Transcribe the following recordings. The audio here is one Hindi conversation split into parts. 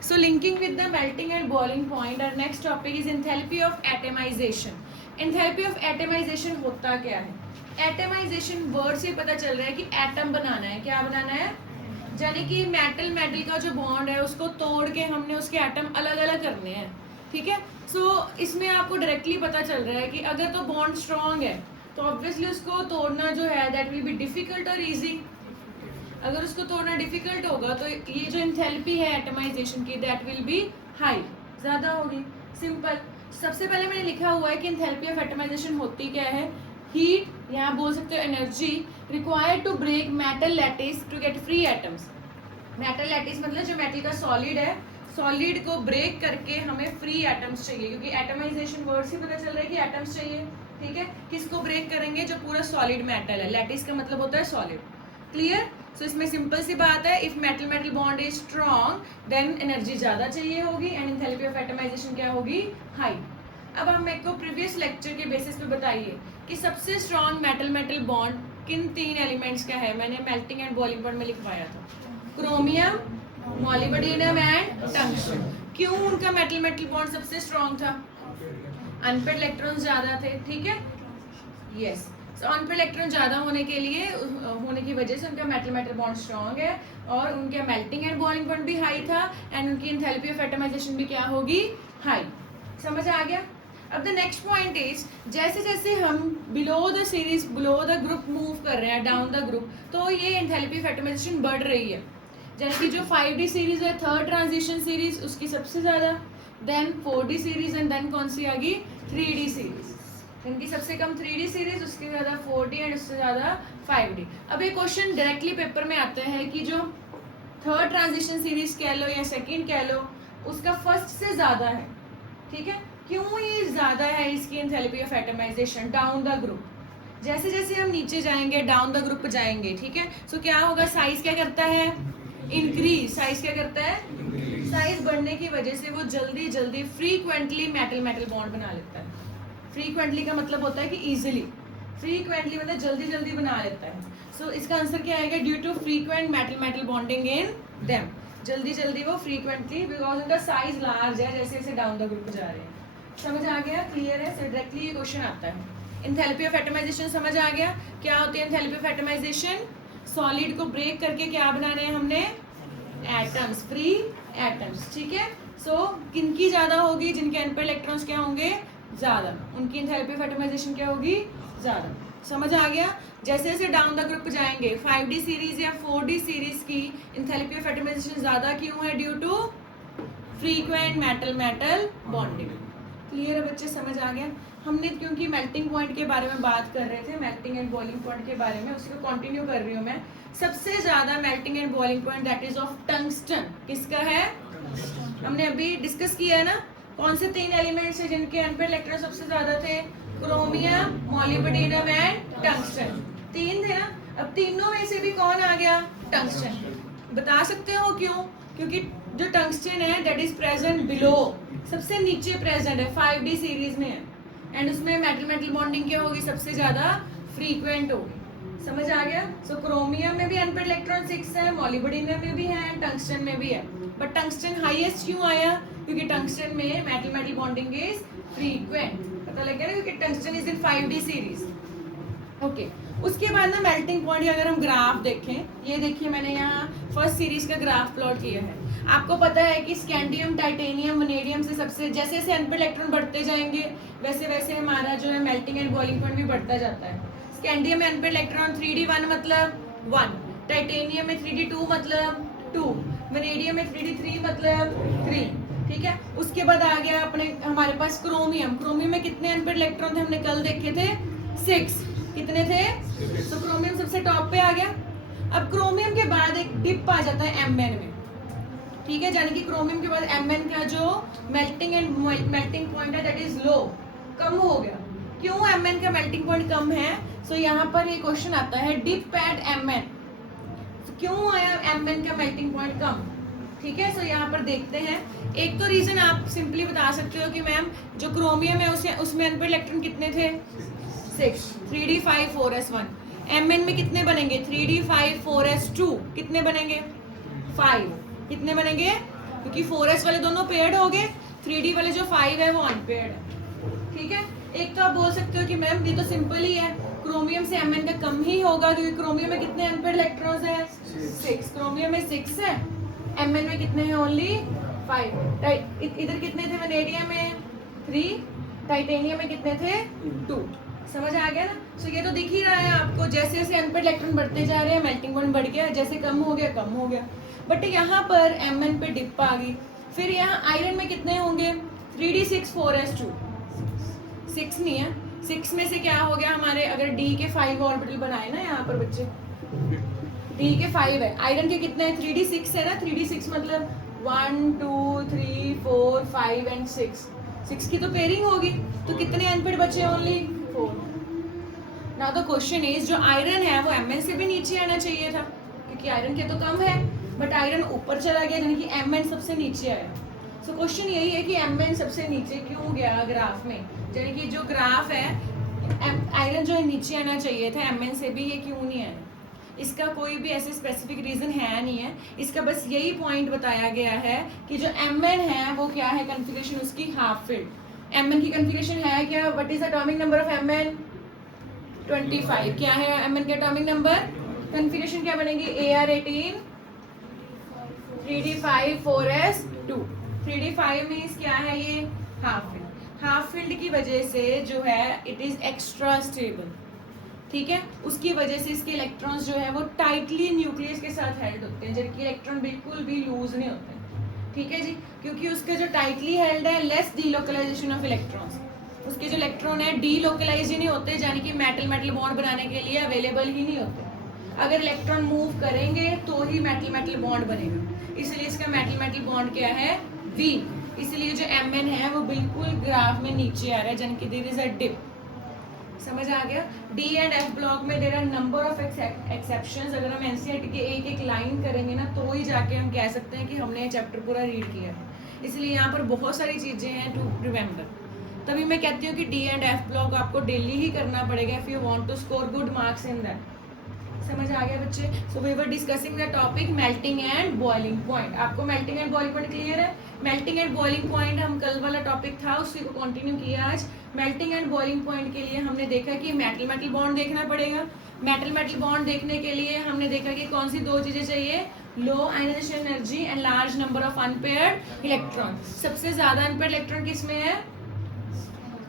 So linking with the melting and boiling point, our next topic is enthalpy of atomization. Enthalpy of atomization होता क्या है? Atomization वर्ड से पता चल रहा है कि एटम बनाना है. क्या बनाना है? यानी कि मेटल मेटल का जो बॉन्ड है उसको तोड़ के हमने उसके एटम अलग अलग करने हैं. ठीक है. सो इसमें आपको डायरेक्टली पता चल रहा है कि अगर तो बॉन्ड स्ट्रॉन्ग है तो ऑब्वियसली उसको तोड़ना जो है दैट विल बी डिफिकल्ट और ईजी. अगर उसको तोड़ना डिफिकल्ट होगा तो ये जो एंथैल्पी है एटमाइजेशन की दैट विल बी हाई, ज़्यादा होगी. सिंपल. सबसे पहले मैंने लिखा हुआ है कि एंथैल्पी ऑफ एटमाइजेशन होती क्या है. हीट, यहाँ बोल सकते हो energy required to break metal lattice to get free atoms. Metal lattice मतलब जो मेटल का सॉलिड है, सॉलिड को ब्रेक करके हमें फ्री एटम्स चाहिए, क्योंकि एटमाइजेशन वर्ड से पता चल रहा है कि एटम्स चाहिए. ठीक है. किसको ब्रेक करेंगे? जो पूरा सॉलिड मेटल है. लैटिस का मतलब होता है सॉलिड. क्लियर. सो इसमें सिंपल सी बात है, if metal metal bond is strong then energy ज़्यादा चाहिए होगी एंड एंथैल्पी ऑफ एटमाइजेशन क्या होगी? हाई. अब हम मेरे को प्रीवियस लेक्चर के बेसिस पे बताइए कि सबसे स्ट्रॉन्ग मेटल मेटल बॉन्ड किन तीन एलिमेंट्स का है. मैंने मेल्टिंग एंड बॉइलिंग पॉइंट में लिखवाया था. Chromium, molybdenum and tungsten. क्यों उनका मेटल मेटल बॉन्ड सबसे स्ट्रॉन्ग था? अनपेड इलेक्ट्रॉन्स ज़्यादा थे. ठीक है. यस. अनपेड इलेक्ट्रॉन ज़्यादा होने के लिए होने की वजह से उनका मेटल मेटल बॉन्ड स्ट्रॉन्ग है और उनका मेल्टिंग एंड बॉइलिंग पॉइंट भी हाई था एंड उनकी एंथैल्पी ऑफ एटमाइजेशन भी क्या होगी? हाई. समझ आ गया. अब द नेक्स्ट पॉइंट इज, जैसे जैसे हम below the series below the group move कर रहे हैं डाउन द ग्रुप, तो ये एंथैल्पी ऑफ एटमाइजेशन बढ़ रही है. जैसे कि जो 5D सीरीज है, थर्ड ट्रांजिशन सीरीज, उसकी सबसे ज़्यादा, then 4D series and then कौन सी आ गई? 3D series. इनकी सबसे कम 3D सीरीज, उसके ज़्यादा 4D एंड उससे ज़्यादा 5D. अब ये क्वेश्चन डायरेक्टली पेपर में आता है कि जो थर्ड ट्रांजिशन सीरीज कह लो या सेकंड कह लो, उसका फर्स्ट से ज़्यादा है. ठीक है. क्यों ये ज़्यादा है इसकी enthalpy of atomisation down the group? जैसे जैसे हम नीचे जाएंगे डाउन द ग्रुप जाएंगे. ठीक है. सो क्या होगा? साइज क्या करता है? इंक्रीज. साइज क्या करता है? साइज बढ़ने की वजह से वो जल्दी जल्दी फ्रीक्वेंटली मेटल मेटल बॉन्ड बना लेता है. फ्रीक्वेंटली का मतलब होता है कि इजीली. फ्रीक्वेंटली मतलब जल्दी जल्दी बना लेता है. सो इसका आंसर क्या आएगा? Due to frequent metal metal bonding in them. जल्दी जल्दी वो फ्रीक्वेंटली, बिकॉज उनका साइज लार्ज है जैसे जैसे डाउन द ग्रुप जा रहे हैं. समझ आ गया? क्लियर है. सो डायरेक्टली ये क्वेश्चन आता है. एंथैल्पी ऑफ एटमाइजेशन समझ आ गया. क्या होती है एंथैल्पी ऑफ एटमाइजेशन? सॉलिड को ब्रेक करके क्या बनाने हैं हमने? Atoms, free atoms. ठीक है. सो किनकी ज़्यादा होगी? जिनके अनपेड इलेक्ट्रॉन्स क्या होंगे? ज़्यादा. उनकी एंथैल्पी ऑफ एटमाइजेशन क्या होगी? ज़्यादा. समझ आ गया. जैसे जैसे डाउन द ग्रुप जाएंगे 5D सीरीज या 4D सीरीज की एंथैल्पी ऑफ एटमाइजेशन ज़्यादा क्यों है? Due to frequent metal metal bonding. Clear है बच्चे? समझ आ गया. हमने क्योंकि मेल्टिंग पॉइंट के बारे में बात कर रहे थे, मेल्टिंग एंड बॉइलिंग पॉइंट के बारे में, उसी को कंटिन्यू कर रही हूँ मैं. सबसे ज़्यादा melting and boiling point that is of tungsten. किसका है? हमने अभी डिस्कस किया है ना. कौन से तीन एलिमेंट्स हैं जिनके अनपेड इलेक्ट्रॉन सबसे ज्यादा थे? Chromium, molybdenum and tungsten. तीन थे ना. अब तीनों में से भी कौन आ गया? टंगस्टन. बता सकते हो क्यों? क्योंकि जो टंगस्टन है दैट इज प्रेजेंट बिलो, सबसे नीचे प्रेजेंट है, 5D सीरीज में है एंड उसमें मेटल मेटल बॉन्डिंग क्या होगी? सबसे ज्यादा फ्रीक्वेंट होगी. समझ आ गया. सो क्रोमियम में भी अनपेड इलेक्ट्रॉन 6 है, मॉलिब्डेनम में भी है, टंगस्टन में भी है. बट टंगस्टन हाईएस्ट क्यों आया? क्योंकि टंगस्टन में metal metal bonding is frequent. पता लग गया ना, क्योंकि tungsten is in 5D series. Okay. उसके बाद ना मेल्टिंग पॉइंट अगर हम ग्राफ देखें, ये देखिए मैंने यहाँ फर्स्ट सीरीज का ग्राफ प्लॉट किया है. आपको पता है कि स्कैंडियम, टाइटेनियम, वनेडियम से सबसे जैसे जैसे अनपेड इलेक्ट्रॉन बढ़ते जाएंगे वैसे वैसे हमारा जो है मेल्टिंग एंड बॉइलिंग पॉइंट भी बढ़ता जाता है. स्कैंडियम में अनपेड इलेक्ट्रॉन 3D1 मतलब 1, टाइटेनियम में 3D2 मतलब 2, वनेडियम में 3D3 मतलब 3. ठीक है. उसके बाद आ गया अपने हमारे पास क्रोमियम. क्रोमियम में कितने अनपेड इलेक्ट्रॉन थे? हमने कल देखे थे 6. कितने थे? तो क्रोमियम सबसे टॉप पे आ गया. अब क्रोमियम के बाद एक डिप आ जाता है Mn में. ठीक है. यानी कि क्रोमियम के बाद Mn का जो मेल्टिंग पॉइंट है दैट इज लो, कम हो गया. क्यों Mn का मेल्टिंग पॉइंट कम है? सो यहाँ पर ये क्वेश्चन आता है डिप एट Mn. क्यों आया Mn का मेल्टिंग पॉइंट कम? ठीक है. सो यहाँ पर देखते हैं. एक तो रीजन आप सिंपली बता सकते हो कि मैम जो क्रोमियम है उसमें अनपेड इलेक्ट्रॉन कितने थे? 6. 3D5 4s1. Mn में कितने बनेंगे? 3D5 4s2. कितने बनेंगे? 5. कितने बनेंगे? क्योंकि 4s वाले दोनों पेयर्ड हो गए, 3d वाले जो 5 है वो अनपेयर्ड है। ठीक है, एक तो आप बोल सकते हो कि मैम ये तो सिंपल ही है, क्रोमियम से Mn का कम ही होगा क्योंकि क्रोमियम में कितने अनपेयर्ड इलेक्ट्रॉन्स है? 6। क्रोमियम में 6 है, Mn में कितने हैं? ओनली 5। इधर कितने थे वैनेडियम में? 3। टाइटेनियम में कितने थे? 2। समझ आ गया ना? सो ये तो दिख ही रहा है आपको, जैसे जैसे अनपेयर्ड इलेक्ट्रॉन बढ़ते जा रहे हैं मेल्टिंग पॉइंट बढ़ गया, जैसे कम हो गया कम हो गया। बट यहाँ पर Mn पे डिप आ गई। फिर यहाँ आयरन में कितने होंगे? 3d6 4s2। 6 नहीं है, 6 में से क्या हो गया हमारे, अगर D के 5 ऑर्बिटल बनाए ना यहाँ पर बच्चे, D के 5 है, आयरन के कितने हैं? 3d6 है ना, 3d6 मतलब 1 2 3 4 5 एंड 6 की तो पेयरिंग होगी, तो कितने अनपेयर्ड बचे? Only 4। Now the question is, जो आयरन है वो Mn से भी नीचे आना चाहिए था क्योंकि आयरन के तो कम है, बट आयरन ऊपर चला गया यानी कि Mn सबसे नीचे आया। सो क्वेश्चन यही है कि Mn सबसे नीचे क्यों गया ग्राफ में, यानी कि जो ग्राफ है आयरन जो है नीचे आना चाहिए था Mn से भी, ये क्यों नहीं आया? इसका कोई भी ऐसे स्पेसिफिक रीजन है नहीं है, इसका बस यही पॉइंट बताया गया है कि जो Mn है वो क्या है, कन्फिगरेशन उसकी हाफ फील्ड। Mn की कन्फिगरेशन है क्या? What is atomic number of Mn? 25। क्या है Mn के एटॉमिक नंबर? कन्फिगरेशन क्या बनेगी? Ar18 3d5 4s2। 3d5 means क्या है? ये हाफ फील्ड। हाफ फील्ड की वजह से जो है इट इज एक्स्ट्रा स्टेबल। ठीक है, उसकी वजह से इसके इलेक्ट्रॉन्स जो है वो टाइटली न्यूक्लियस के साथ हेल्ड होते हैं, जबकि इलेक्ट्रॉन बिल्कुल भी लूज नहीं होते। ठीक है जी, क्योंकि उसका जो टाइटली हेल्ड है, लेस डीलोकलाइजेशन ऑफ इलेक्ट्रॉन्स, उसके जो इलेक्ट्रॉन है डीलोकलाइज ही नहीं होते, यानी कि मेटल मेटल बॉन्ड बनाने के लिए अवेलेबल ही नहीं होते। अगर इलेक्ट्रॉन मूव करेंगे तो ही मेटल मेटल बॉन्ड बनेगा, इसलिए इसका मेटल मेटल बॉन्ड क्या है? वी। इसलिए जो Mn है वो बिल्कुल ग्राफ में नीचे आ रहा है, यानी कि देयर इज अ डिप। समझ आ गया? डी एंड एफ ब्लॉक में there are number of exceptions. अगर हम एनसीईआरटी के एक एक लाइन करेंगे ना तो ही जाके हम कह सकते हैं कि हमने ये चैप्टर पूरा रीड किया है। इसलिए यहाँ पर बहुत सारी चीज़ें हैं टू रिमेंबर, तभी मैं कहती हूँ कि डी एंड एफ ब्लॉक आपको डेली ही करना पड़ेगा if you want to score good marks in that. समझ आ गया बच्चे? So we were discussing the topic melting and boiling point. आपको melting and boiling point clear है? मेल्टिंग एंड बॉइलिंग पॉइंट हम कल वाला टॉपिक था उसी को कंटिन्यू किया आज। मेल्टिंग एंड बॉइलिंग पॉइंट के लिए हमने देखा कि मेटल मेटल बॉन्ड देखना पड़ेगा। मेटल मेटल बॉन्ड देखने के लिए हमने देखा कि कौन सी दो चीज़ें चाहिए, low ionisation energy and large number of unpaired electron. सबसे ज़्यादा अनपेयर्ड इलेक्ट्रॉन किस में है?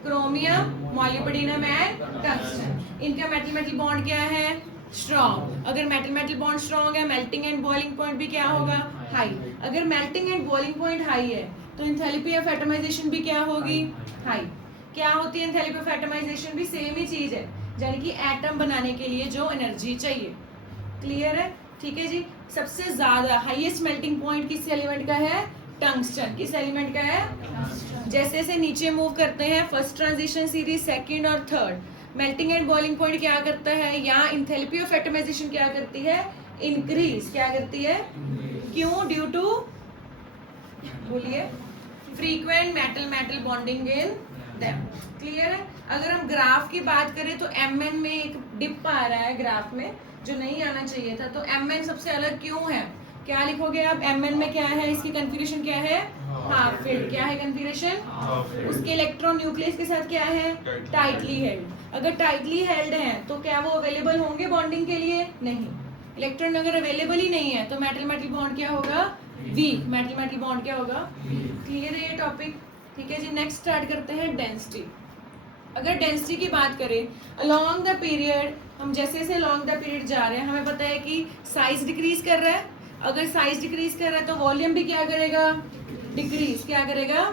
Chromium, molybdenum and tungsten. इनका मेटल मेटल बॉन्ड क्या है? स्ट्रॉन्ग। अगर मेटल मेटल बॉन्ड स्ट्रॉन्ग है, मेल्टिंग एंड बॉइलिंग पॉइंट भी क्या होगा? हाई। अगर melting and boiling point high है तो एंथैल्पी ऑफ एटमाइजेशन भी क्या होगी? हाई। क्या होती है एंथैल्पी ऑफ एटमाइजेशन? भी सेम ही चीज है, यानी कि एटम बनाने के लिए जो एनर्जी चाहिए। क्लियर है? ठीक है जी। सबसे ज्यादा हाईएस्ट मेल्टिंग पॉइंट किस एलिमेंट का है? टंगस्टन। किस एलिमेंट का है? जैसे जैसे नीचे मूव करते हैं फर्स्ट ट्रांजिशन सीरीज, सेकंड और third, melting and boiling point क्या करता है? यहाँ एंथैल्पी ऑफ एटमाइजेशन क्या करती है? इंक्रीज। क्या करती है? क्यों? ड्यू टू, बोलिए, frequent metal metal bonding in them. Clear है? अगर हम ग्राफ की बात करें तो Mn में एक डिप आ रहा है ग्राफ में जो नहीं आना चाहिए था, तो Mn सबसे अलग क्यों है? क्या लिखोगे आप? Mn में क्या है? इसकी कन्फिगरेशन क्या है? Half filled. क्या है कन्फिगरेशन? उसके इलेक्ट्रॉन न्यूक्लियस के साथ क्या है? Tightly held. अगर टाइटली हेल्ड है तो क्या वो अवेलेबल होंगे बॉन्डिंग के लिए? नहीं। इलेक्ट्रॉन अगर अवेलेबल ही नहीं है तो मेटल मेटल बॉन्ड क्या होगा? वीक। मेटल मेटल बॉन्ड क्या होगा? क्लियर है ये टॉपिक? ठीक है जी। नेक्स्ट स्टार्ट करते हैं डेंसिटी। अगर डेंसिटी की बात करें अलोंग द पीरियड, हम जैसे जैसे अलोंग द पीरियड जा रहे हैं हमें पता है कि साइज डिक्रीज कर रहा है। अगर साइज डिक्रीज कर रहा है तो वॉल्यूम भी क्या करेगा? डिक्रीज। क्या करेगा?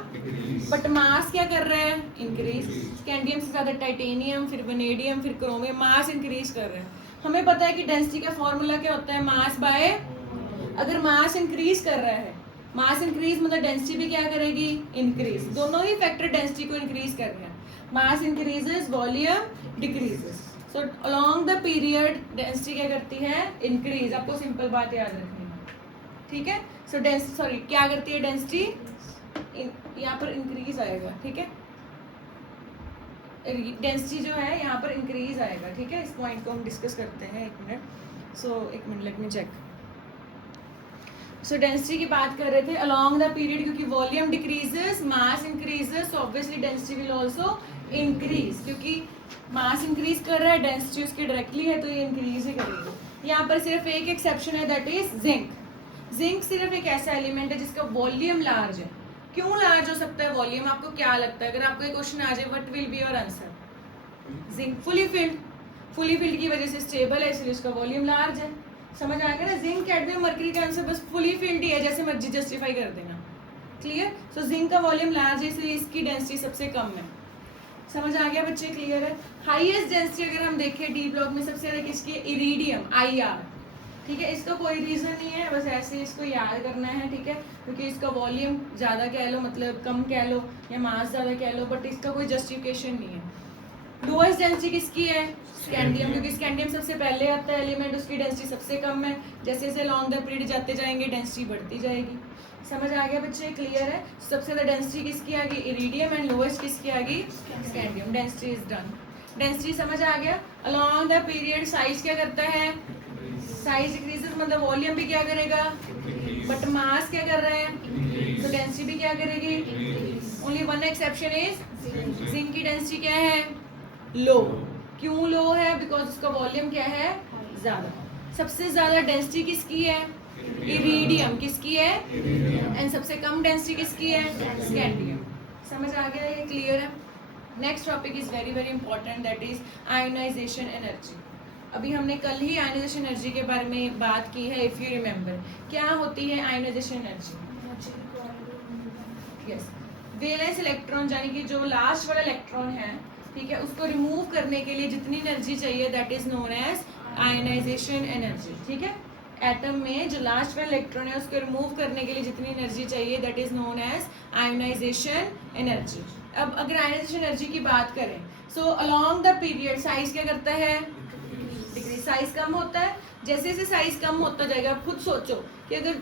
बट मास क्या कर रहे हैं? इंक्रीज। स्कैंडियम से ज्यादा टाइटेनियम, फिर वेनेडियम, फिर क्रोमियम, मास इंक्रीज कर रहे हैं। हमें पता है कि डेंसिटी का फॉर्मूला क्या होता है? मास बाय, अगर मास इंक्रीज कर रहा है, मास इंक्रीज मतलब डेंसिटी भी क्या करेगी? इंक्रीज। दोनों ही फैक्टर डेंसिटी को इंक्रीज कर रहे हैं। Mass increases, volume decreases. So along the period density क्या करती है? इंक्रीज। आपको सिंपल बात याद रखनी है। ठीक है? सो सॉरी क्या करती है डेंसिटी? यहाँ पर इंक्रीज आएगा। ठीक है, डेंसिटी जो है यहाँ पर इंक्रीज आएगा। ठीक है, इस पॉइंट को हम डिस्कस करते हैं। एक मिनट, एक minute, let me check. So density की बात कर रहे थे अलोंग द पीरियड, क्योंकि volume decreases mass increases, so obviously density will also increase, क्योंकि मास इंक्रीज कर रहा है, डेंसिटी उसकी डायरेक्टली है तो ये इंक्रीज ही करेगी। यहाँ पर सिर्फ एक एक्सेप्शन है, दैट इज जिंक। जिंक सिर्फ एक ऐसा एलिमेंट है जिसका वॉल्यूम लार्ज है। क्यों लार्ज हो सकता है वॉल्यूम, आपको क्या लगता है? अगर आपको एक क्वेश्चन आ जाए, what will be your answer? Zinc fully filled, fully filled की वजह से स्टेबल है, इसलिए उसका वॉल्यूम लार्ज है। समझ आ गया ना? जिंक कैडमियम मरकरी का आंसर बस फुली फिल्ड ही है, जैसे मर्जी जस्टिफाई कर देना। क्लियर? सो जिंक का वॉल्यूम लार्ज है, इसलिए इसकी डेंसिटी सबसे कम है। समझ आ गया बच्चे? क्लियर है? हाईएस्ट डेंसिटी अगर हम देखें डी ब्लॉक में सबसे ज्यादा किसकी? Iridium, IR। ठीक है, इसका कोई रीजन नहीं है, बस ऐसे इसको याद करना है। ठीक है, क्योंकि इसका वॉल्यूम ज्यादा कह लो, मतलब कम कह लो, या मास ज्यादा कह लो, बट इसका कोई जस्टिफिकेशन नहीं है। लोएस्ट डेंसिटी किसकी है? स्कैंडियम, क्योंकि स्कैंडियम सबसे पहले आता है एलिमेंट, उसकी डेंसिटी सबसे कम है। जैसे जैसे लॉन्ग द पीरियड जाते जाएंगे डेंसिटी बढ़ती जाएगी। समझ आ गया बच्चे? क्लियर है? सबसे ज्यादा डेंसिटी किसकी आ गई? इरिडियम, एंड लोएस्ट किसकी आ गई? Scandium. Density is done. Density समझ आ गया? अलॉन्ग द पीरियड साइज क्या करता है? साइज डिक्रीजेस, मतलब वॉल्यूम भी क्या करेगा, बट मास क्या कर रहा है? तो डेंसिटी भी क्या करेगी? Only one exception is zinc की डेंसिटी क्या है? लो। क्यों लो है? बिकॉज उसका वॉल्यूम क्या है? ज्यादा। सबसे ज्यादा डेंसिटी किसकी है? इरिडियम। किसकी है? एंड सबसे कम डेंसिटी किसकी है? स्कैंडियम। समझ आ गया? ये क्लियर है? Next topic is very very important, that is ionisation energy. अभी हमने कल ही आयोनाइजेशन एनर्जी के बारे में बात की है, इफ यू रिमेम्बर। क्या होती है ionisation energy? Yes, valence electron, यानी कि जो लास्ट वाला इलेक्ट्रॉन है, ठीक है, उसको रिमूव करने के लिए जितनी एनर्जी चाहिए, that is known as ionisation energy. ठीक है, एटम में जो लास्ट वाला इलेक्ट्रॉन है उसको रिमूव करने के लिए जितनी एनर्जी चाहिए, that is known as ionisation energy. अब अगर आयोनाइजेशन एनर्जी की बात करें, so along the period size क्या करता है? डिक्रीज। साइज कम होता है। जैसे जैसे साइज कम होता जाएगा, खुद सोचो कि अगर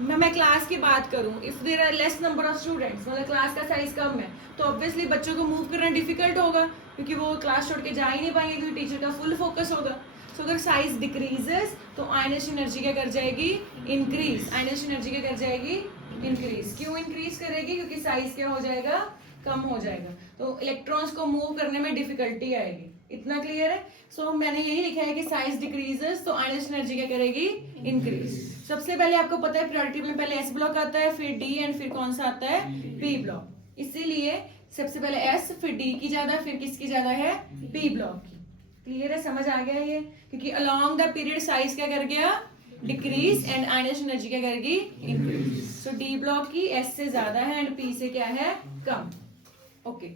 मैं क्लास की बात करूं, if there are less number of students, मतलब क्लास का साइज कम है, तो ऑब्वियसली बच्चों को मूव करना डिफिकल्ट होगा, क्योंकि वो क्लास छोड़ के जा ही नहीं पाएंगे, क्योंकि टीचर का फुल फोकस होगा। सो अगर साइज डिक्रीजेस तो आयोनाइजेशन एनर्जी क्या कर जाएगी? इंक्रीज। आयोनाइजेशन एनर्जी क्या कर जाएगी? इंक्रीज। क्यों इंक्रीज करेगी? क्योंकि साइज क्या हो जाएगा? कम हो जाएगा, तो इलेक्ट्रॉन्स को मूव करने में डिफिकल्टी आएगी। इतना क्लियर है? सो मैंने यही लिखा है कि साइज डिक्रीजेस तो आयोनाइजेशन एनर्जी क्या करेगी? इंक्रीज। सबसे पहले आपको पता है प्रायोरिटी में पहले एस ब्लॉक आता है, फिर डी, एंड फिर कौन सा आता है? P block. इसीलिए सबसे पहले एस, फिर डी की ज्यादा, फिर किसकी ज्यादा है? पी ब्लॉक की। क्लियर है? समझ आ गया ये? क्योंकि अलोंग द पीरियड साइज क्या कर गया? डिक्रीज, एंड आयोनाइजेशन एनर्जी क्या करेगी? इंक्रीज। सो डी ब्लॉक की एस से ज्यादा है एंड पी से क्या है? कम। ओके,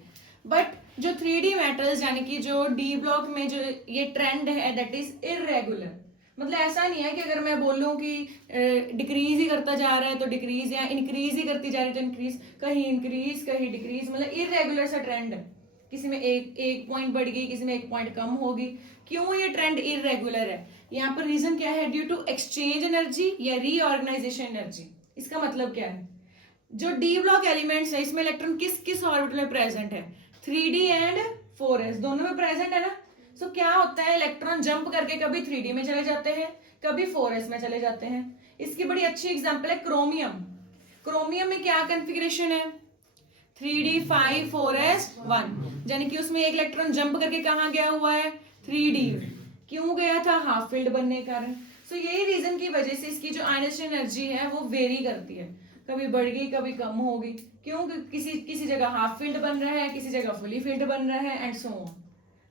बट जो 3D मेटल्स, यानी कि जो डी ब्लॉक में जो ये ट्रेंड है, दैट इज इरेगुलर। मतलब ऐसा नहीं है कि अगर मैं बोलूं कि डिक्रीज ही करता जा रहा है तो डिक्रीज, या इंक्रीज ही करती जा रही है तो इंक्रीज, कहीं इंक्रीज कहीं डिक्रीज, मतलब इरेगुलर सा ट्रेंड है। किसी में एक पॉइंट बढ़ गई, किसी में एक पॉइंट कम होगी। क्यों ये ट्रेंड इरेगुलर है? यहाँ पर रीजन क्या है? ड्यू टू एक्सचेंज एनर्जी या रीऑर्गेनाइजेशन एनर्जी। इसका मतलब क्या है? जो डी ब्लॉक एलिमेंट्स है, इसमें इलेक्ट्रॉन किस किस ऑर्बिटल में प्रेजेंट है? 3D एंड 4s, दोनों में प्रेजेंट है ना। सो क्या होता है? इलेक्ट्रॉन जंप करके कभी 3D में चले जाते हैं, कभी 4s में चले जाते हैं। इसकी बड़ी अच्छी एग्जांपल है क्रोमियम। क्रोमियम में क्या कॉन्फ़िगरेशन है? 3D 5 4s 1, यानी कि उसमें एक इलेक्ट्रॉन जंप करके कहाँ गया हुआ है? 3D। क्यों गया था? हाफ फील्ड बनने के कारण। सो यही रीजन की वजह से इसकी जो आयोनाइजेशन एनर्जी है वो वेरी करती है, कभी बढ़ गई कभी कम होगी। क्यों? किसी किसी जगह हाफ फील्ड बन रहा है, किसी जगह फुली फील्ड बन रहा है, एंड सो ऑन।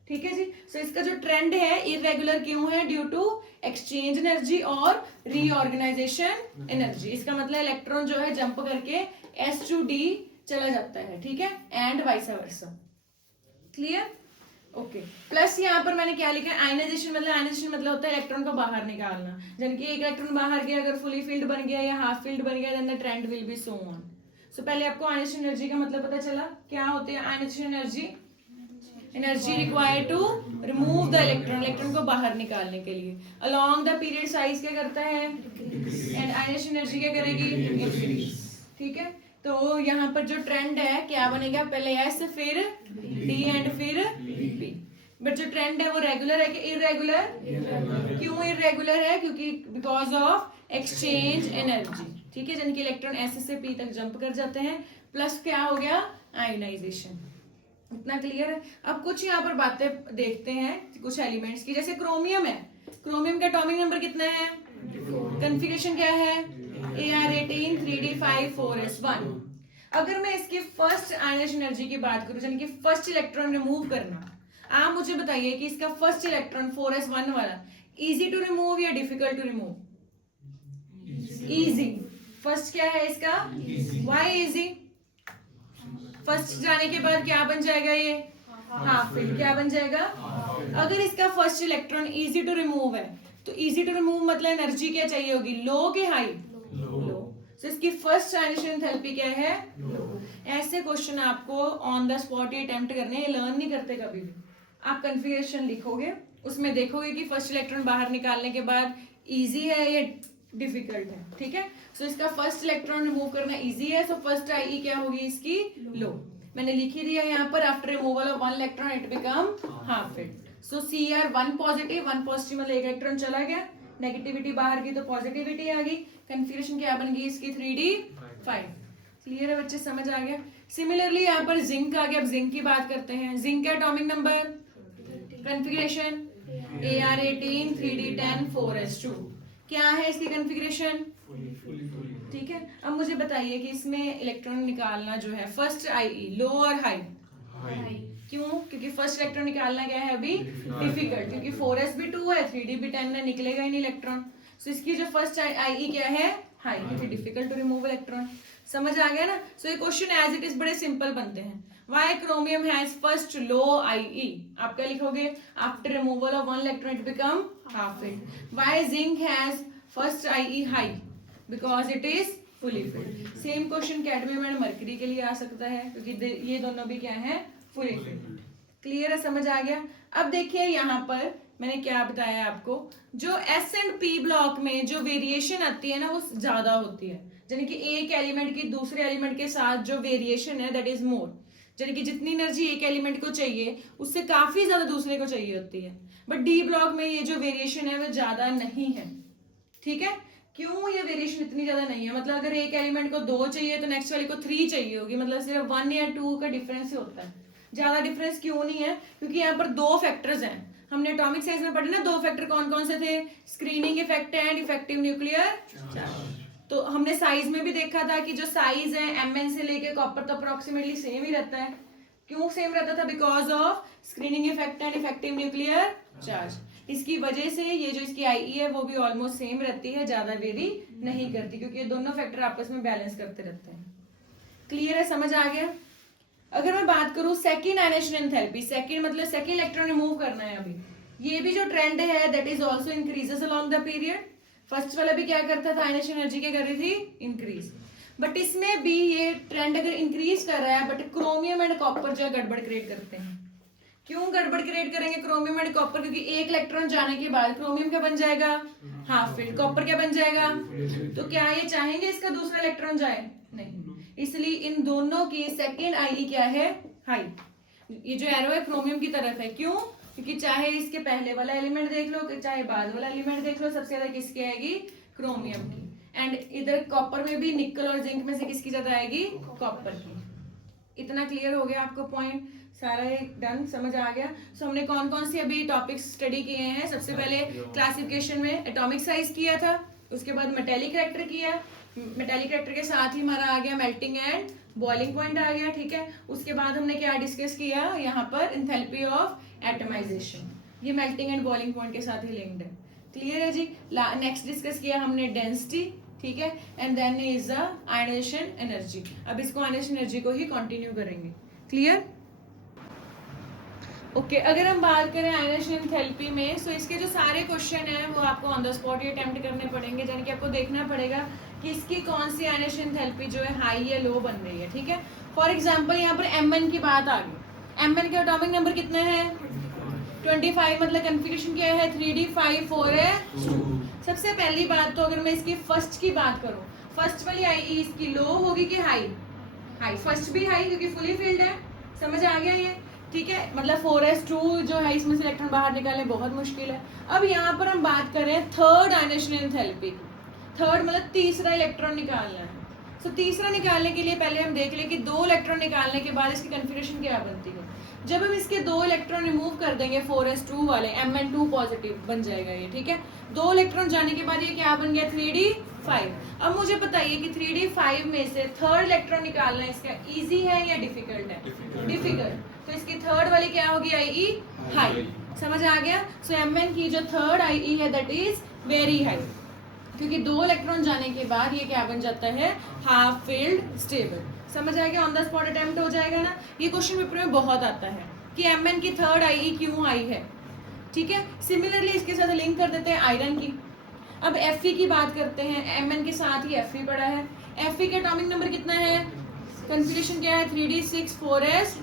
ठीक है जी? सो इसका जो ट्रेंड है इरेगुलर क्यों है? ड्यू टू एक्सचेंज एनर्जी और रीऑर्गेनाइजेशन एनर्जी। इसका मतलब इलेक्ट्रॉन जो है जंप करके S to D चला जाता है, ठीक है, and vice versa. Clear? Okay. Plus यहाँ पर मैंने क्या लिखा है? आयनाइजेशन मतलब होता है इलेक्ट्रॉन को बाहर निकालना। यानी कि एक इलेक्ट्रॉन बाहर गया, अगर फुली फील्ड बन गया या हाफ फील्ड बन गया, then the trend will be so on. So पहले आपको आयनाइजेशन एनर्जी का मतलब पता चला। क्या होती है ionisation energy? Energy required to remove the electron, electron को बाहर निकालने के लिए। अलोंग द पीरियड साइज क्या करता है? एंड आयनाइजेशन एनर्जी क्या करेगी? इंक्रीज। ठीक है, तो यहाँ पर जो ट्रेंड है क्या बनेगा? पहले एस, फिर डी, एंड फिर पी। बट जो ट्रेंड है वो रेगुलर है कि इरेगुलर? क्यों इरेगुलर है? क्योंकि बिकॉज ऑफ एक्सचेंज एनर्जी, ठीक है, यानी कि इलेक्ट्रॉन एस से पी तक जंप कर जाते हैं, प्लस क्या हो गया? आयोनाइजेशन। इतना क्लियर है? अब कुछ यहाँ पर बातें देखते हैं कुछ एलिमेंट्स की, जैसे क्रोमियम है, क्रोमियम का एटॉमिक नंबर कितना है? कॉन्फ़िगरेशन क्या है? Ar18 3d5 4s1। अगर मैं इसकी फर्स्ट आयनाइजेशन एनर्जी की बात करूं, यानी कि फर्स्ट इलेक्ट्रॉन रिमूव करना, आप मुझे बताइए कि इसका फर्स्ट इलेक्ट्रॉन 4s1 वाला इजी टू रिमूव या difficult to remove? Easy. First क्या है इसका? Y easy? फर्स्ट जाने के बाद क्या बन जाएगा ये? Half filled. क्या बन जाएगा? अगर इसका first electron easy to remove है, तो इजी टू रिमूव मतलब एनर्जी क्या चाहिए होगी? लो के हाई? लो। तो इसकी फर्स्ट आयनाइजेशन एंथैल्पी क्या है? लो। ऐसे क्वेश्चन आपको on the spot he attempt करने हैं, लर्न नहीं करते कभी भी। आप कन्फिगरेशन लिखोगे, उसमें देखोगे कि फर्स्ट इलेक्ट्रॉन बाहर निकालने के बाद इजी है या डिफिकल्ट है, ठीक है। सो इसका फर्स्ट इलेक्ट्रॉन रिमूव करना इजी है, सो फर्स्ट आई क्या होगी इसकी? लो। मैंने लिख ही दिया यहाँ पर, after removal of one electron it become half field. So Cr 1 positive मतलब एक इलेक्ट्रॉन चला गया, नेगेटिविटी बाहर की तो पॉजिटिविटी आ गई। कन्फिगरेशन क्या बन गई इसकी? 3d5। क्लियर है बच्चे? समझ आ गया? सिमिलरली यहाँ पर जिंक आ गया। अब जिंक की बात करते हैं। जिंक का atomic number, configuration Ar18 3d10 4s2। क्या है इसकी कन्फिगरेशन? ठीक है। अब मुझे बताइए कि इसमें इलेक्ट्रॉन निकालना जो है फर्स्ट आई लो और हाई? क्यों? क्योंकि फर्स्ट इलेक्ट्रॉन निकालना क्या है अभी? डिफिकल्ट, क्योंकि 4s भी 2 है, 3d भी 10 है, निकलेगा ही नहीं इलेक्ट्रॉन। सो इसकी जो फर्स्ट आई क्या है? हाई, क्योंकि डिफिकल्ट टू रिमूव इलेक्ट्रॉन। समझ आ गया ना? सो ये क्वेश्चन एज इट इज बड़े सिंपल बनते हैं। Why chromium has first low IE? आप क्या लिखोगे? After removal of one electron it become half filled. Why zinc has first IE high? Because it is fully filled. Same question cadmium and mercury के लिए आ सकता है, क्योंकि ये दोनों भी क्या है? Fully filled. क्लियर है? समझ आ गया? अब देखिए यहाँ पर मैंने क्या बताया आपको, जो एस एंड पी ब्लॉक में जो वेरिएशन आती है ना वो ज्यादा होती है, यानी कि एक एलिमेंट की दूसरे एलिमेंट के साथ जो वेरिएशन है दैट इज मोर, यानी कि जितनी एनर्जी एक एलिमेंट को चाहिए उससे काफी ज्यादा दूसरे को चाहिए होती है। बट डी ब्लॉक में ये जो वेरिएशन है वो ज्यादा नहीं है, ठीक है। क्यों ये वेरिएशन इतनी ज्यादा नहीं है? मतलब अगर एक एलिमेंट को 2 चाहिए तो नेक्स्ट वाले को 3 चाहिए होगी, मतलब सिर्फ 1 या 2 का डिफरेंस ही होता है। ज्यादा डिफरेंस क्यों नहीं है? क्योंकि यहाँ पर 2 फैक्टर्स हैं। हमने एटॉमिक साइज में पढ़े ना 2 फैक्टर कौन कौन से थे? Screening effect and effective nuclear charge. तो हमने साइज में भी देखा था कि जो साइज है Mn से लेके कॉपर तो अप्रोक्सीमेटली सेम ही रहता है। क्यों सेम रहता था? Because of screening effect and effective nuclear charge. इसकी वजह से ये जो इसकी आई है वो भी ऑलमोस्ट सेम रहती है, ज्यादा वेरी नहीं करती, क्योंकि ये दोनों फैक्टर आपस में बैलेंस करते रहते हैं। क्लियर है? समझ आ गया? अगर मैं बात करूं सेकंड आयनाइजेशन एंथैल्पी, सेकंड मतलब सेकंड इलेक्ट्रॉन रिमूव करना है अभी, ये भी जो ट्रेंड है that is also increases along the period. First वाला भी क्या करता था? आयनाइजेशन एनर्जी क्या कर रही थी? इंक्रीज। बट इसमें भी ये ट्रेंड अगर इंक्रीज कर रहा है, बट क्रोमियम एंड कॉपर जो है गड़बड़ क्रिएट करते हैं। क्यों गड़बड़ क्रिएट करेंगे क्रोमियम एंड कॉपर? क्योंकि एक इलेक्ट्रॉन जाने के बाद क्रोमियम क्या बन जाएगा? Half field. कॉपर क्या बन जाएगा? तो क्या ये चाहेंगे इसका दूसरा इलेक्ट्रॉन जाए? नहीं। इसलिए इन दोनों की सेकेंड आई क्या है? हाई। ये जो एरो है क्रोमियम की तरफ है। क्यों? क्योंकि चाहे इसके पहले वाला एलिमेंट देख लो चाहे बाद वाला एलिमेंट देख लो, सबसे ज्यादा किसकी आएगी? क्रोमियम की। एंड इधर कॉपर में भी निकल और जिंक में से किसकी ज्यादा आएगी? कॉपर की। इतना क्लियर हो गया आपको पॉइंट? सारा डन? समझ आ गया? सो हमने कौन कौन से अभी टॉपिक्स स्टडी किए हैं? सबसे पहले क्लासिफिकेशन में एटॉमिक साइज किया था, उसके बाद मेटेलिक कैरेक्टर किया, मेटेलिक कैरेक्टर के साथ ही हमारा आ गया मेल्टिंग एंड बॉइलिंग पॉइंट आ गया, ठीक है। उसके बाद हमने क्या डिस्कस किया यहाँ पर? Enthalpy of atomisation. ये मेल्टिंग एंड बॉइलिंग पॉइंट के साथ ही लिंक्ड है। क्लियर है जी? नेक्स्ट डिस्कस किया हमने डेंसिटी, ठीक है, and then is the ionisation energy. अब इसको आयनाइजेशन एनर्जी को ही कंटिन्यू करेंगे। क्लियर? ओके अगर हम बात करें आयनाइजेशन एंथैल्पी में, सो इसके जो सारे क्वेश्चन हैं वो आपको on the spot he attempt करने पड़ेंगे, यानी कि आपको देखना पड़ेगा कि इसकी कौन सी आयनाइजेशन एंथैल्पी जो है हाई या लो बन रही है, ठीक है। फॉर एग्जांपल यहाँ पर Mn की बात आ गई। Mn का एटॉमिक नंबर कितना है? 25, मतलब कन्फिगरेशन क्या है? 3d5 4s2। सबसे पहली बात तो अगर मैं इसकी फर्स्ट की बात करूँ, फर्स्ट वाली आई इसकी लो होगी कि हाई? हाई। फर्स्ट भी हाई क्योंकि फुली फिल्ड है। समझ आ गया? ये ठीक है, मतलब 4s2 जो है इसमें से इलेक्ट्रॉन बाहर निकालने बहुत मुश्किल है। अब यहाँ पर हम बात कर रहे हैं थर्ड आयनेशन एंथैल्पी। थर्ड मतलब तीसरा इलेक्ट्रॉन निकालना है। सो तीसरा निकालने के लिए पहले हम देख लें कि 2 इलेक्ट्रॉन निकालने के बाद इसकी कन्फिगरेशन क्या बनती है। जब हम इसके 2 इलेक्ट्रॉन रिमूव कर देंगे 4s2 वाले, Mn2 पॉजिटिव बन जाएगा ये, ठीक है। 2 इलेक्ट्रॉन जाने के बाद ये क्या बन गया 3d5। अब मुझे बताइए कि 3d5 में से थर्ड इलेक्ट्रॉन निकालना इसका इजी है या डिफिकल्ट है? डिफिकल्ट। तो इसकी थर्ड वाली क्या होगी IE हाई। समझ आ गया? सो Mn की जो थर्ड IE है दैट इज वेरी हाई, क्योंकि 2 इलेक्ट्रॉन जाने के बाद ये क्या बन जाता है हाफ फिल्ड स्टेबल। समझ आ गया? ऑन द स्पॉट अटेम्प्ट हो जाएगा ना। ये क्वेश्चन पेपर में बहुत आता है कि Mn की थर्ड IE क्यों हाई है, ठीक है। सिमिलरली इसके साथ लिंक कर देते हैं आयरन की। अब Fe की बात करते हैं, Mn के साथ ही Fe पड़ा है। Fe का एटॉमिक नंबर कितना है, कन्फिगरेशन क्या है 3d6 4s।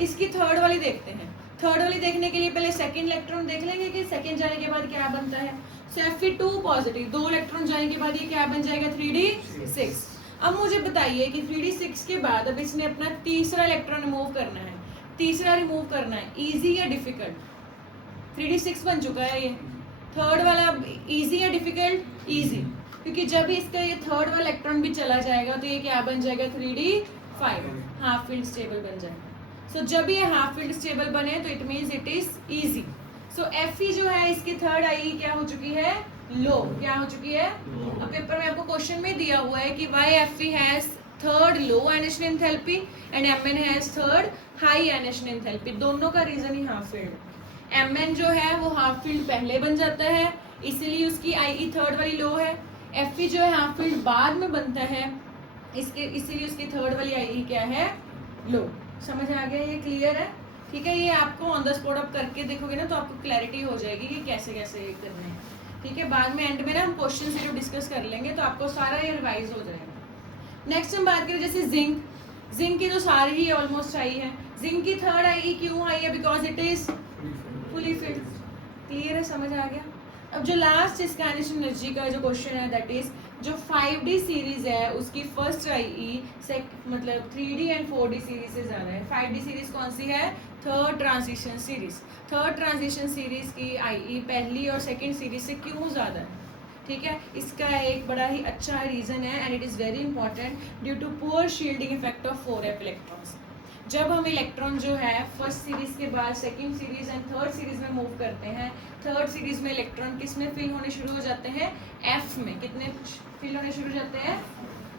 इसकी थर्ड वाली देखते हैं। थर्ड वाली देखने के लिए पहले सेकंड इलेक्ट्रॉन देख लेंगे कि सेकंड जाने के बाद क्या बनता है। सो Fe2 पॉजिटिव, 2 इलेक्ट्रॉन जाने के बाद ये क्या बन जाएगा 3d6। अब मुझे बताइए कि 3d6 के बाद अब इसने अपना तीसरा इलेक्ट्रॉन रिमूव करना है। तीसरा रिमूव करना है इजी या डिफिकल्ट? 3d6 बन चुका है ये। थर्ड वाला इजी या डिफिकल्ट? इजी, क्योंकि जब इसका ये थर्ड वाला इलेक्ट्रॉन भी चला जाएगा तो ये क्या बन जाएगा 3d5, हाफ फील्ड स्टेबल बन जाएगा। सो जब ये हाफ फील्ड स्टेबल बने तो it means it is easy. So Fe जो है इसकी थर्ड IE क्या हो चुकी है लो। क्या हो चुकी है? अब पेपर में आपको क्वेश्चन में दिया हुआ है कि why Fe has third low ionisation enthalpy and Mn has third high ionisation enthalpy. दोनों का रीजन ही हाफ फील्ड। Mn जो है वो हाफ फील्ड पहले बन जाता है, इसीलिए उसकी IE थर्ड वाली लो है। Fe जो है हाफ फील्ड बाद में बनता है, इसके इसीलिए उसकी थर्ड वाली IE क्या है लो। समझ आ गया? ये क्लियर है? ठीक है, ये आपको ऑन द स्पॉट आप करके देखोगे ना तो आपको क्लैरिटी हो जाएगी कि कैसे कैसे ये करना है, ठीक है। बाद में एंड में ना हम क्वेश्चन से जो डिस्कस कर लेंगे तो आपको सारा ये रिवाइज हो जाएगा। नेक्स्ट हम बात करें जैसे जिंक। जिंक की तो सारी ही ऑलमोस्ट आई है। जिंक की थर्ड IE क्यों आई है? Because it is fully filled. Clear है? समझ आ गया? अब जो लास्ट इसका आयनेशन एनर्जी का जो क्वेश्चन है दैट इज जो 5D सीरीज है उसकी फर्स्ट IE मतलब 3D एंड 4D सीरीज से ज़्यादा है। 5D सीरीज कौन सी है? Third transition series. Third transition series की IE पहली और सेकंड सीरीज से क्यों ज़्यादा है? ठीक है, इसका एक बड़ा ही अच्छा रीज़न है and it is very important due to poor shielding effect of 4f electrons. जब हम इलेक्ट्रॉन जो है फर्स्ट सीरीज के बाद second series and third series में मूव करते हैं, थर्ड सीरीज में इलेक्ट्रॉन किस में फिल होने शुरू हो जाते हैं? F में। कितने फिल होने शुरू हो जाते हैं?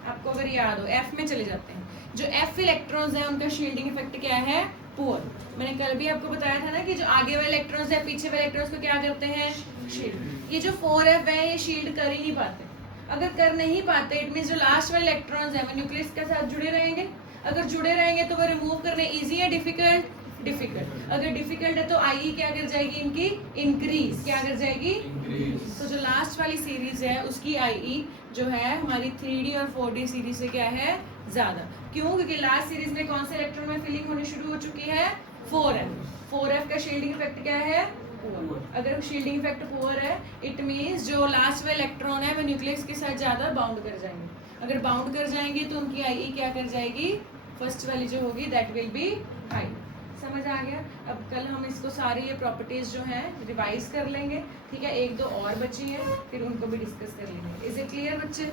आपको अगर याद हो F में चले जाते हैं। जो F इलेक्ट्रॉन्स हैं उनका शील्डिंग इफेक्ट क्या है? पुअर। मैंने कल भी आपको बताया था ना कि जो आगे वाले इलेक्ट्रॉन्स है पीछे वाले इलेक्ट्रॉन्स को क्या करते हैं? शील्ड। ये जो 4f है ये शील्ड कर ही नहीं पाते। अगर कर नहीं पाते इट मींस जो लास्ट वाले इलेक्ट्रॉन्स हैं वो न्यूक्लियस के साथ जुड़े रहेंगे। अगर जुड़े रहेंगे तो वो रिमूव करने इजी या डिफिकल्ट? डिफिकल्ट। अगर डिफिकल्ट है तो IE क्या कर जाएगी इनकी? इंक्रीज। क्या कर जाएगी? तो जो लास्ट वाली सीरीज है उसकी IE जो है हमारी 3D और 4D सीरीज से क्या है? ज़्यादा। क्यों? क्योंकि लास्ट सीरीज में कौन से इलेक्ट्रॉन में फिलिंग होनी शुरू हो चुकी है? 4f। 4f का शील्डिंग इफेक्ट क्या है? पुअर। अगर शील्डिंग इफेक्ट पुअर है इट मींस जो लास्ट वाले इलेक्ट्रॉन है वो न्यूक्लियस के साथ ज़्यादा बाउंड कर जाएंगे। अगर बाउंड कर जाएंगे तो उनकी IE क्या कर जाएगी? फर्स्ट वाली जो होगी दैट विल बी हाई। समझ आ गया? अब कल हम इसको सारी ये प्रॉपर्टीज जो हैं रिवाइज कर लेंगे, ठीक है। एक दो और बची है फिर उनको भी डिस्कस कर लेंगे। इज इट क्लियर बच्चे?